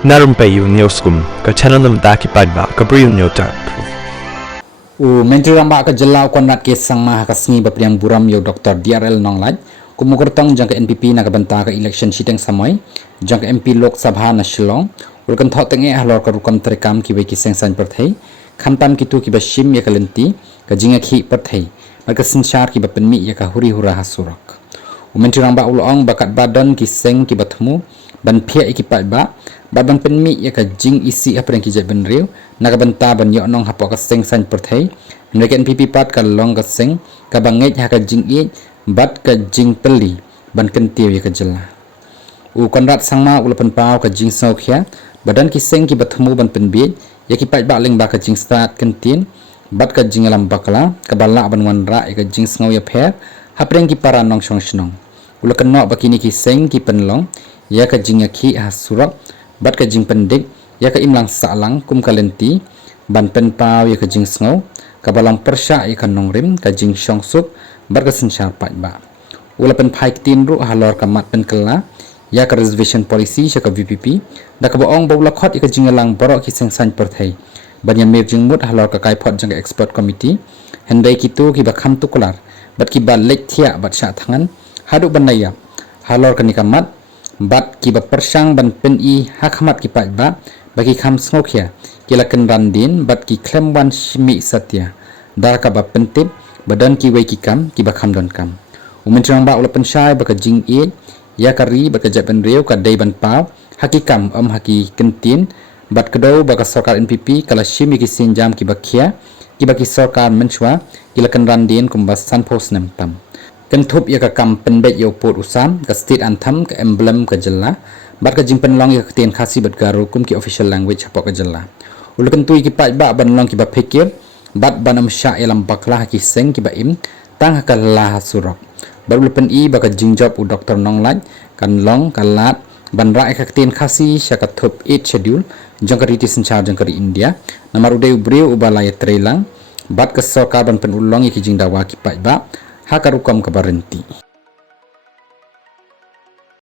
Narumpayu Neoskum, ke channel nam daki padba, ke briu nyotar. Menteri Ramba ke Jelau Konrad ke Sang Maha Kasngi Bapriang Buram yo Dr. DRL Nonglaj kumugurtong jang ke NPP na kabanta ke election siteng samoy jang ke MP Lok Sabha na Shillong ulkan thot tenge halor ka rukam trekam ki ki seng san perthai khantam ki tu ki bashim ya kalenti ka jinga khi perthai maka sinchar ki bapenmi ya ka huri hura hasurak Menteri Ramba ulong bakat badan ki seng ki bathmu ban phia ki ba ban penmi ya ka jing isi apreng ki jaben riu na kabanta ban yo nong hapo ka seng san perthai mereka NPP pat ka long ka seng ka banget ha ka jing i bat ka jing peli ban kentiu ya ka jela Konrad sangma ulapan pau ka jing saukhya badan ki seng ki bathmu ban penbi ya ki ba leng ba ka jing start kentin bat ka jing alam bakla ka bala ban wan ra ya ka jing sngaw ya pher hapreng ki para nong shong shnong ulakan no bakini ki seng ki penlong ya ka jing ki hasurak bat ka jing pendik ya ka imlang salang kum kalenti ban pen pau ya ka jing sngaw ka balang persya ya ka nongrim ka jing shong suk bat ka sinchar pat ba ulapan phai tin ru halor ka mat pen kala ya ka reservation policy sya ka VPP da ka baong bawla khot ya ka jing lang borok ki seng san perthai ban ya mep jing mut halor ka kai phot jang expert committee hendai ki tu ki ba kham tukular bat ki ba lek thia bat sha thangan hadu ban naya halor ka nikamat bat ki ba persang ban pen i hakmat ki pa ba bagi kham sngokya ki lakan randin bat ki klem wan shmi satya dar ka ba pentip badan ki wei ki kam ki ba kham don kam Menteri Ramba ulapan syai ba ka jing i ya kari ba ka jaban riu ka dai ban pau hakikam haki kentin bat kedau ba ka sarkar NPP kala shimi ki sinjam ki bakhia ki ba ki sarkar menchwa ki lakan randin kumbas san pos nam tam kentup ya ka kam penbet yo pot usam ka state anthem ka emblem ka jella bat ka jing penlong ya ka ten khasi bat garu kum ki official language hapok ka jella ulakan tui ki pa ba ban long ki ba fikir bat banam sya elam baklah ki seng ki ba im tang ka la surok baru pen i ba ka jing job u Dr. Nonglaj kan long kalat ban ra ka ten khasi sya ka thup 8 schedule jang ka riti sinchar jang ka India namar udai ubreu ubalaya trelang bat ka sarkar ban pen ulong ki jing dawa ki pa ba hakarukam ka barenti